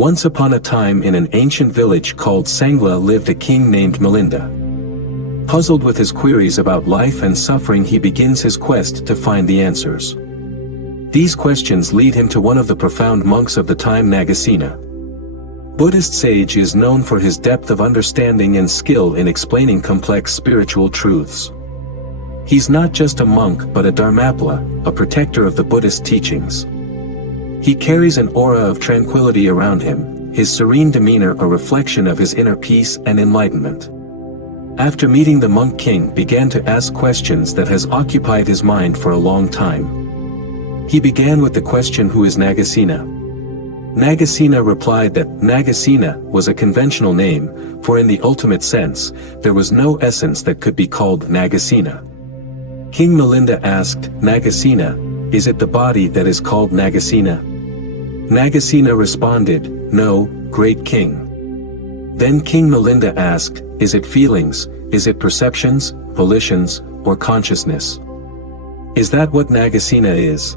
Once upon a time in an ancient village called Sangla lived a king named Milinda. Puzzled with his queries about life and suffering, he begins his quest to find the answers. These questions lead him to one of the profound monks of the time, Nagasena. Buddhist sage is known for his depth of understanding and skill in explaining complex spiritual truths. He's not just a monk but a Dharmapala, a protector of the Buddhist teachings. He carries an aura of tranquility around him, his serene demeanor a reflection of his inner peace and enlightenment. After meeting the monk, king began to ask questions that has occupied his mind for a long time. He began with the question, who is Nagasena? Nagasena replied that Nagasena was a conventional name, for in the ultimate sense, there was no essence that could be called Nagasena. King Milinda asked, Nagasena, is it the body that is called Nagasena? Nagasena responded, no, great king. Then King Milinda asked, is it feelings, is it perceptions, volitions, or consciousness? Is that what Nagasena is?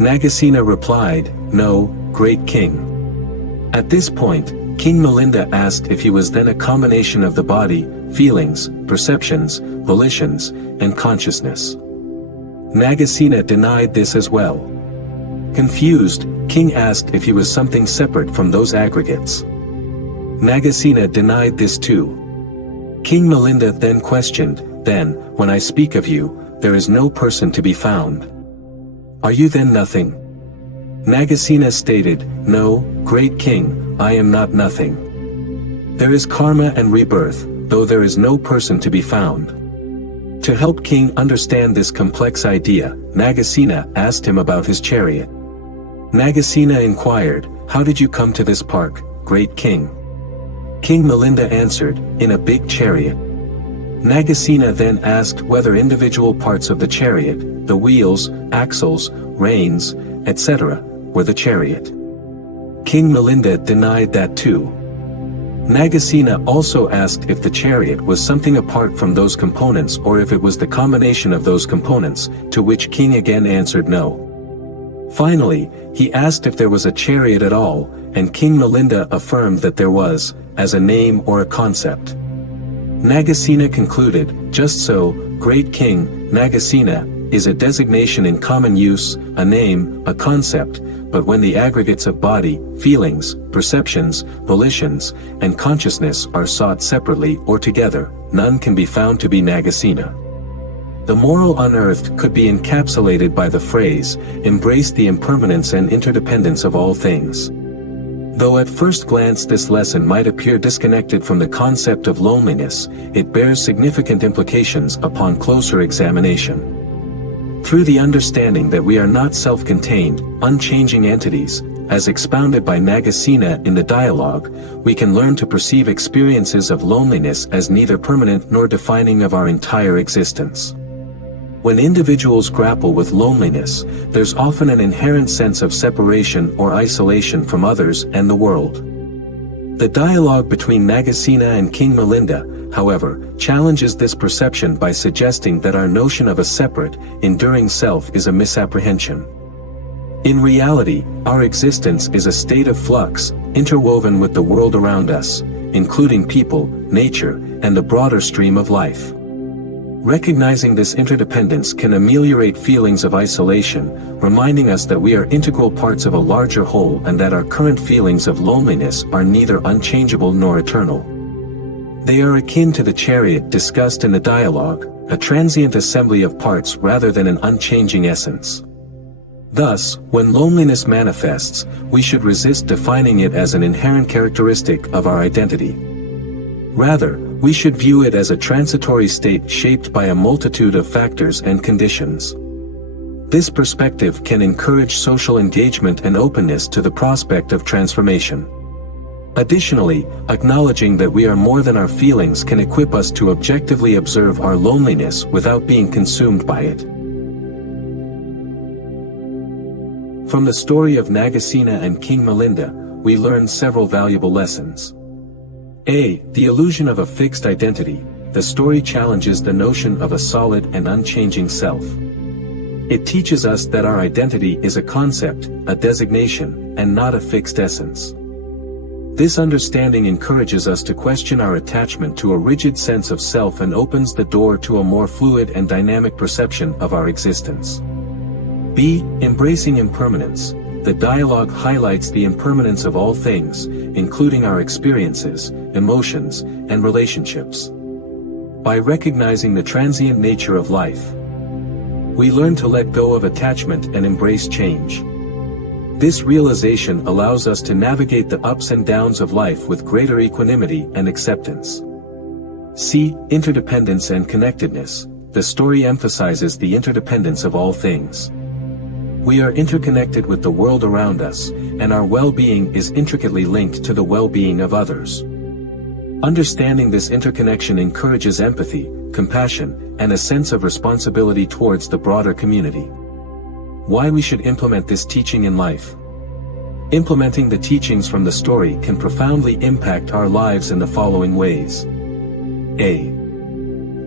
Nagasena replied, no, great king. At this point, King Milinda asked if he was then a combination of the body, feelings, perceptions, volitions, and consciousness. Nagasena denied this as well. Confused, King asked if he was something separate from those aggregates. Nagasena denied this too. King Milinda then questioned, then, when I speak of you, there is no person to be found. Are you then nothing? Nagasena stated, no, great king, I am not nothing. There is karma and rebirth, though there is no person to be found. To help King understand this complex idea, Nagasena asked him about his chariot. Nagasena inquired, how did you come to this park, great king? King Milinda answered, in a big chariot. Nagasena then asked whether individual parts of the chariot, the wheels, axles, reins, etc., were the chariot. King Milinda denied that too. Nagasena also asked if the chariot was something apart from those components or if it was the combination of those components, to which King again answered no. Finally, he asked if there was a chariot at all, and King Milinda affirmed that there was, as a name or a concept. Nagasena concluded, just so, great king, Nagasena is a designation in common use, a name, a concept, but when the aggregates of body, feelings, perceptions, volitions, and consciousness are sought separately or together, none can be found to be Nagasena. The moral unearthed could be encapsulated by the phrase, embrace the impermanence and interdependence of all things. Though at first glance this lesson might appear disconnected from the concept of loneliness, it bears significant implications upon closer examination. Through the understanding that we are not self-contained, unchanging entities, as expounded by Nagasena in the dialogue, we can learn to perceive experiences of loneliness as neither permanent nor defining of our entire existence. When individuals grapple with loneliness, there's often an inherent sense of separation or isolation from others and the world. The dialogue between Nagasena and King Milinda, however, challenges this perception by suggesting that our notion of a separate, enduring self is a misapprehension. In reality, our existence is a state of flux, interwoven with the world around us, including people, nature, and the broader stream of life. Recognizing this interdependence can ameliorate feelings of isolation, reminding us that we are integral parts of a larger whole and that our current feelings of loneliness are neither unchangeable nor eternal. They are akin to the chariot discussed in the dialogue, a transient assembly of parts rather than an unchanging essence. Thus, when loneliness manifests, we should resist defining it as an inherent characteristic of our identity. Rather, we should view it as a transitory state shaped by a multitude of factors and conditions. This perspective can encourage social engagement and openness to the prospect of transformation. Additionally, acknowledging that we are more than our feelings can equip us to objectively observe our loneliness without being consumed by it. From the story of Nagasena and King Milinda, we learn several valuable lessons. A. The illusion of a fixed identity. The story challenges the notion of a solid and unchanging self. It teaches us that our identity is a concept, a designation, and not a fixed essence. This understanding encourages us to question our attachment to a rigid sense of self and opens the door to a more fluid and dynamic perception of our existence. B. Embracing impermanence. The dialogue highlights the impermanence of all things, including our experiences, emotions, and relationships. By recognizing the transient nature of life, we learn to let go of attachment and embrace change. This realization allows us to navigate the ups and downs of life with greater equanimity and acceptance. C. Interdependence and connectedness. The story emphasizes the interdependence of all things. We are interconnected with the world around us, and our well-being is intricately linked to the well-being of others. Understanding this interconnection encourages empathy, compassion, and a sense of responsibility towards the broader community. Why we should implement this teaching in life. Implementing the teachings from the story can profoundly impact our lives in the following ways. A.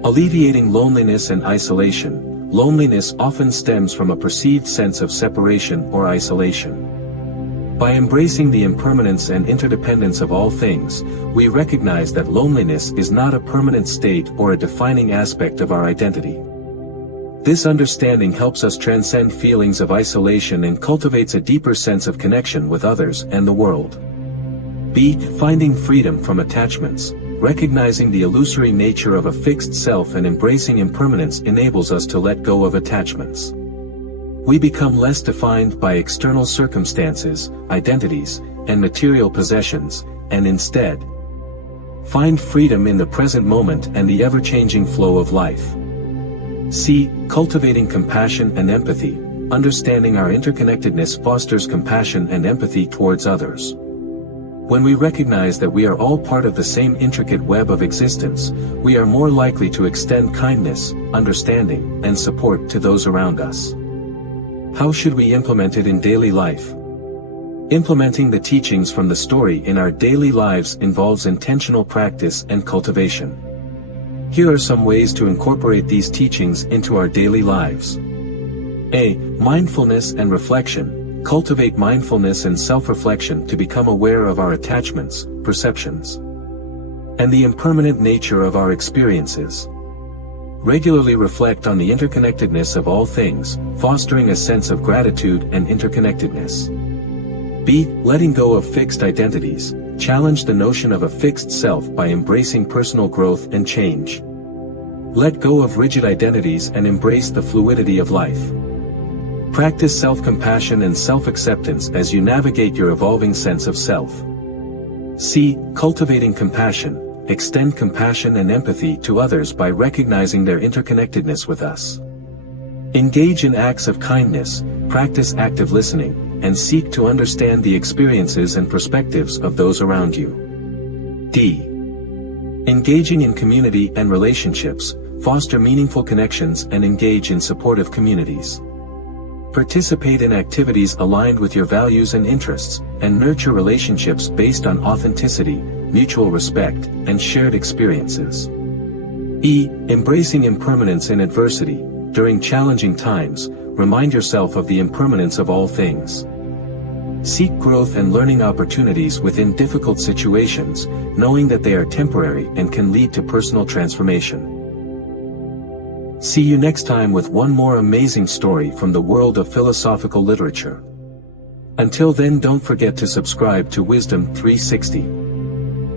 Alleviating loneliness and isolation. Loneliness often stems from a perceived sense of separation or isolation. By embracing the impermanence and interdependence of all things, we recognize that loneliness is not a permanent state or a defining aspect of our identity. This understanding helps us transcend feelings of isolation and cultivates a deeper sense of connection with others and the world. B. Finding freedom from attachments. Recognizing the illusory nature of a fixed self and embracing impermanence enables us to let go of attachments. We become less defined by external circumstances, identities, and material possessions, and instead, find freedom in the present moment and the ever-changing flow of life. C. Cultivating compassion and empathy. Understanding our interconnectedness fosters compassion and empathy towards others. When we recognize that we are all part of the same intricate web of existence, we are more likely to extend kindness, understanding, and support to those around us. How should we implement it in daily life? Implementing the teachings from the story in our daily lives involves intentional practice and cultivation. Here are some ways to incorporate these teachings into our daily lives. A. Mindfulness and reflection. Cultivate mindfulness and self-reflection to become aware of our attachments, perceptions, and the impermanent nature of our experiences. Regularly reflect on the interconnectedness of all things, fostering a sense of gratitude and interconnectedness. B. Letting go of fixed identities. Challenge the notion of a fixed self by embracing personal growth and change. Let go of rigid identities and embrace the fluidity of life. Practice self-compassion and self-acceptance as you navigate your evolving sense of self. C. Cultivating compassion. Extend compassion and empathy to others by recognizing their interconnectedness with us. Engage in acts of kindness, practice active listening, and seek to understand the experiences and perspectives of those around you. D. Engaging in community and relationships. Foster meaningful connections and engage in supportive communities. Participate in activities aligned with your values and interests, and nurture relationships based on authenticity, mutual respect, and shared experiences. E. Embracing impermanence in adversity. During challenging times, remind yourself of the impermanence of all things. Seek growth and learning opportunities within difficult situations, knowing that they are temporary and can lead to personal transformation. See you next time with one more amazing story from the world of philosophical literature. Until then, don't forget to subscribe to Wisdom 360.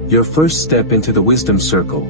Your first step into the Wisdom Circle.